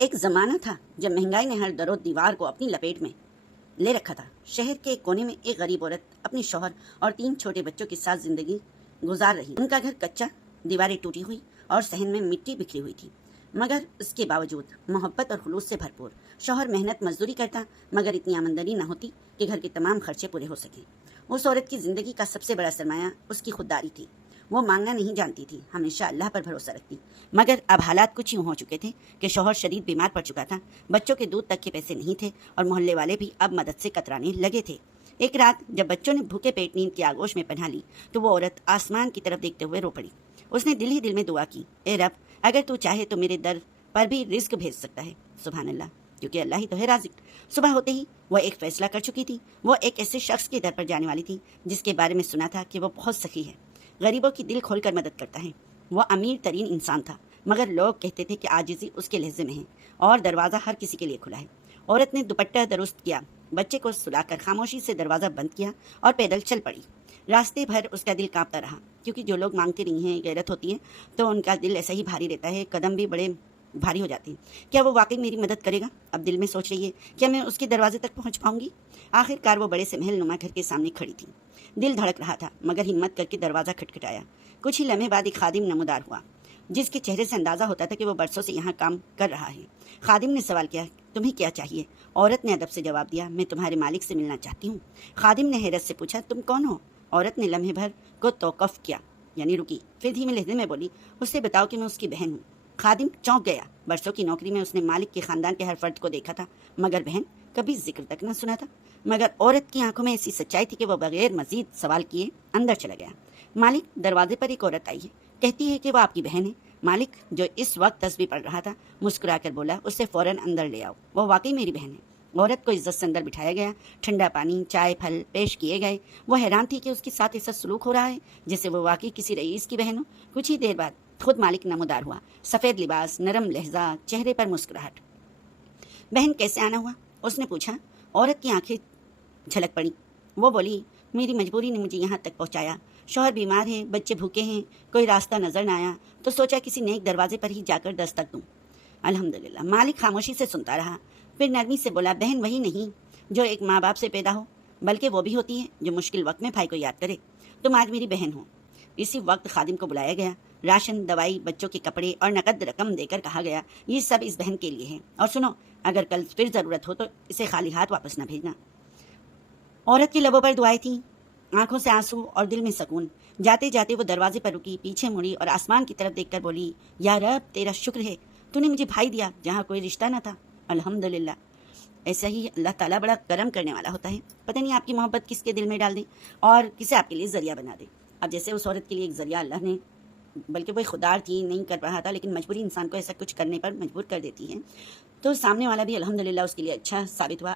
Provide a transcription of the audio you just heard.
ایک زمانہ تھا جب مہنگائی نے ہر در و دیوار کو اپنی لپیٹ میں لے رکھا تھا۔ شہر کے ایک کونے میں ایک غریب عورت اپنے شوہر اور 3 چھوٹے بچوں کے ساتھ زندگی گزار رہی۔ ان کا گھر کچا، دیواریں ٹوٹی ہوئی اور صحن میں مٹی بکھری ہوئی تھی، مگر اس کے باوجود محبت اور خلوص سے بھرپور۔ شوہر محنت مزدوری کرتا، مگر اتنی آمدنی نہ ہوتی کہ گھر کے تمام خرچے پورے ہو سکیں۔ اس عورت کی زندگی کا سب سے بڑا سرمایہ اس کی خودداری تھی۔ وہ مانگنا نہیں جانتی تھی، ہمیشہ اللہ پر بھروسہ رکھتی، مگر اب حالات کچھ یوں ہو چکے تھے کہ شوہر شدید بیمار پڑ چکا تھا، بچوں کے دودھ تک کے پیسے نہیں تھے اور محلے والے بھی اب مدد سے کترانے لگے تھے۔ ایک رات جب بچوں نے بھوکے پیٹ نیند کی آغوش میں پناہ لی تو وہ عورت آسمان کی طرف دیکھتے ہوئے رو پڑی۔ اس نے دل ہی دل میں دعا کی، اے رب، اگر تو چاہے تو میرے در پر بھی رزق بھیج سکتا ہے۔ سبحان اللہ، کیونکہ اللہ ہی تو ہے رازق۔ صبح ہوتے ہی وہ ایک فیصلہ کر چکی تھی۔ وہ ایک ایسے شخص کے در پر جانے والی تھی جس کے بارے میں سنا تھا کہ وہ بہت سخی ہے، غریبوں کی دل کھول کر مدد کرتا ہے۔ وہ امیر ترین انسان تھا، مگر لوگ کہتے تھے کہ عاجزی اس کے لہجے میں ہے اور دروازہ ہر کسی کے لیے کھلا ہے۔ عورت نے دوپٹہ درست کیا، بچے کو سلا کر خاموشی سے دروازہ بند کیا اور پیدل چل پڑی۔ راستے بھر اس کا دل کانپتا رہا، کیونکہ جو لوگ مانگتے نہیں ہیں، غیرت ہوتی ہے تو ان کا دل ایسا ہی بھاری رہتا ہے، قدم بھی بڑے بھاری ہو جاتے ہیں۔ کیا وہ واقعی میری مدد کرے گا؟ اب دل میں سوچ رہی ہے، کیا میں اس کے دروازے تک پہنچ پاؤں گی؟ آخر کار وہ بڑے سے محل نما گھر کے سامنے کھڑی تھی۔ دل دھڑک رہا تھا، مگر ہمت کر کے دروازہ کھٹکھٹایا۔ کچھ ہی لمحے بعد ایک خادم نمودار ہوا، جس کے چہرے سے اندازہ ہوتا تھا کہ وہ برسوں سے یہاں کام کر رہا ہے۔ خادم نے سوال کیا، تمہیں کیا چاہیے؟ عورت نے ادب سے جواب دیا، میں تمہارے مالک سے ملنا چاہتی ہوں۔ خادم نے حیرت سے پوچھا، تم کون ہو؟ عورت نے لمحے بھر کو توقف کیا، یعنی رکی، پھر دھیمے لہجے میں بولی، اس سے بتاؤ کہ میں اس کی بہن ہوں۔ خادم چونک گیا۔ برسوں کی نوکری میں اس نے مالک کے خاندان کے ہر فرد کو دیکھا تھا، مگر بہن کبھی ذکر تک نہ سنا تھا۔ مگر عورت کی آنکھوں میں ایسی سچائی تھی کہ وہ بغیر مزید سوال کیے اندر چلا گیا۔ مالک، دروازے پر ایک عورت آئی ہے، کہتی ہے کہ وہ آپ کی بہن ہے۔ مالک، جو اس وقت تسبیح پڑھ رہا تھا، مسکرا کر بولا، اسے فوراً اندر لے آؤ، وہ واقعی میری بہن ہے۔ عورت کو عزت سے اندر بٹھایا گیا، ٹھنڈا پانی، چائے، پھل پیش کیے گئے۔ وہ حیران تھی کہ اس کے ساتھ ایسا سلوک ہو رہا ہے جیسے وہ واقعی کسی رئیس کی بہن ہو۔ کچھ ہی دیر بعد خود مالک نمودار ہوا، سفید لباس، نرم لہجہ، چہرے پر مسکراہٹ۔ بہن، کیسے آنا ہوا؟ اس نے پوچھا۔ عورت کی آنکھیں جھلک پڑی۔ وہ بولی، میری مجبوری نے مجھے یہاں تک پہنچایا، شوہر بیمار ہے، بچے بھوکے ہیں، کوئی راستہ نظر نہ آیا تو سوچا کسی نیک دروازے پر ہی جا کر دستک دوں۔ الحمدللہ۔ مالک خاموشی سے سنتا رہا، پھر نرمی سے بولا، بہن وہی نہیں جو ایک ماں باپ سے پیدا ہو، بلکہ وہ بھی ہوتی ہے جو مشکل وقت میں بھائی کو یاد کرے۔ تم آج میری بہن ہو۔ اسی وقت خادم کو بلایا گیا۔ راشن، دوائی، بچوں کے کپڑے اور نقد رقم دے کر کہا گیا، یہ سب اس بہن کے لیے ہے، اور سنو، اگر کل پھر ضرورت ہو تو اسے خالی ہاتھ واپس نہ بھیجنا۔ عورت کی لبوں پر دعائیں تھیں، آنکھوں سے آنسو اور دل میں سکون۔ جاتے جاتے وہ دروازے پر رکی، پیچھے مڑی اور آسمان کی طرف دیکھ کر بولی، یا رب، تیرا شکر ہے، تو نے مجھے بھائی دیا جہاں کوئی رشتہ نہ تھا۔ الحمدللہ۔ ایسا ہی اللہ تعالیٰ بڑا کرم کرنے والا ہوتا ہے۔ پتہ نہیں آپ کی محبت کس کے دل میں ڈال دے اور کسے آپ کے لیے ذریعہ بنا دے۔ اب جیسے اس عورت کے لیے ایک ذریعہ اللہ نے، بلکہ وہ خوددار تھی، نہیں کر رہا تھا، لیکن مجبوری انسان کو ایسا کچھ کرنے پر مجبور کر دیتی ہے، تو سامنے والا بھی الحمدللہ اس کے لیے اچھا ثابت ہوا۔